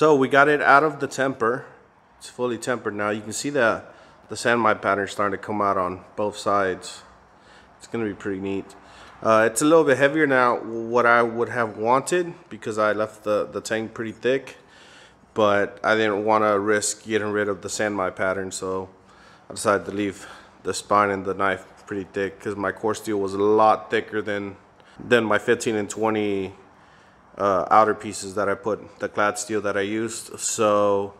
So we got it out of the temper. It's fully tempered now. You can see the San Mai pattern starting to come out on both sides. It's gonna be pretty neat. It's a little bit heavier now what I would have wanted because I left the tang pretty thick, but I didn't want to risk getting rid of the San Mai pattern, so I decided to leave the spine and the knife pretty thick because my core steel was a lot thicker than my 15 and 20 outer pieces that I put, the clad steel that I used. So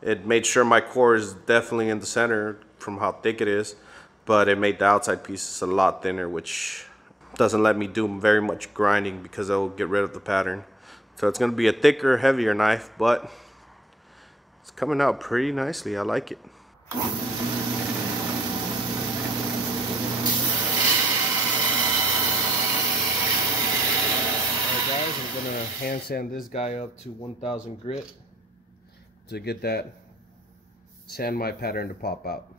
it made sure my core is definitely in the center from how thick it is, but it made the outside pieces a lot thinner, which doesn't let me do very much grinding because it will get rid of the pattern. So it's going to be a thicker, heavier knife, but it's coming out pretty nicely. I like it. Guys, I'm gonna hand sand this guy up to 1000 grit to get that San Mai pattern to pop out.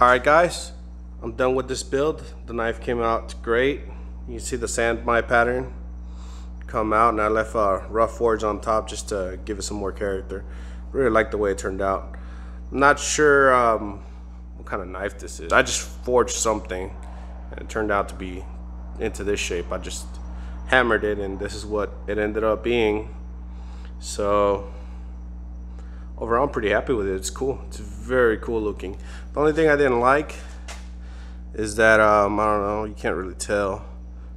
Alright guys, I'm done with this build. The knife came out great. You can see the San Mai pattern come out, and I left a rough forge on top just to give it some more character. Really like the way it turned out. I'm not sure what kind of knife this is. I just forged something and it turned out to be into this shape. I just hammered it and this is what it ended up being. So overall I'm pretty happy with it. It's cool. It's very cool looking. The only thing I didn't like is that I don't know, you can't really tell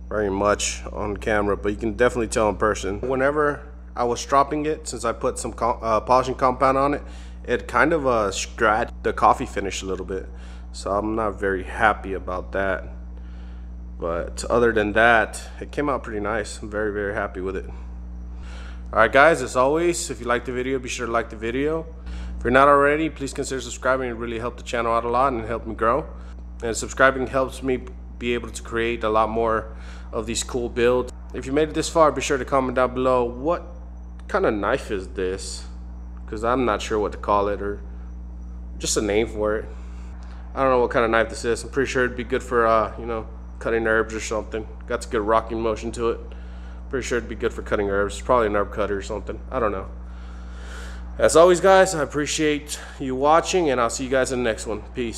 very much on camera, but you can definitely tell in person. Whenever I was stropping it, since I put some polishing compound on it, it kind of scratched the coffee finish a little bit, so I'm not very happy about that. But other than that, it came out pretty nice. I'm very, very happy with it. Alright guys, as always, if you liked the video, be sure to like the video. If you're not already, please consider subscribing. It really helped the channel out a lot and helped me grow. And subscribing helps me be able to create a lot more of these cool builds. If you made it this far, be sure to comment down below, what kind of knife is this? Because I'm not sure what to call it, or just a name for it. I don't know what kind of knife this is. I'm pretty sure it'd be good for you know, cutting herbs or something. Got some good rocking motion to it. Pretty sure it'd be good for cutting herbs. It's probably an herb cutter or something. I don't know. As always guys, I appreciate you watching, and I'll see you guys in the next one. Peace.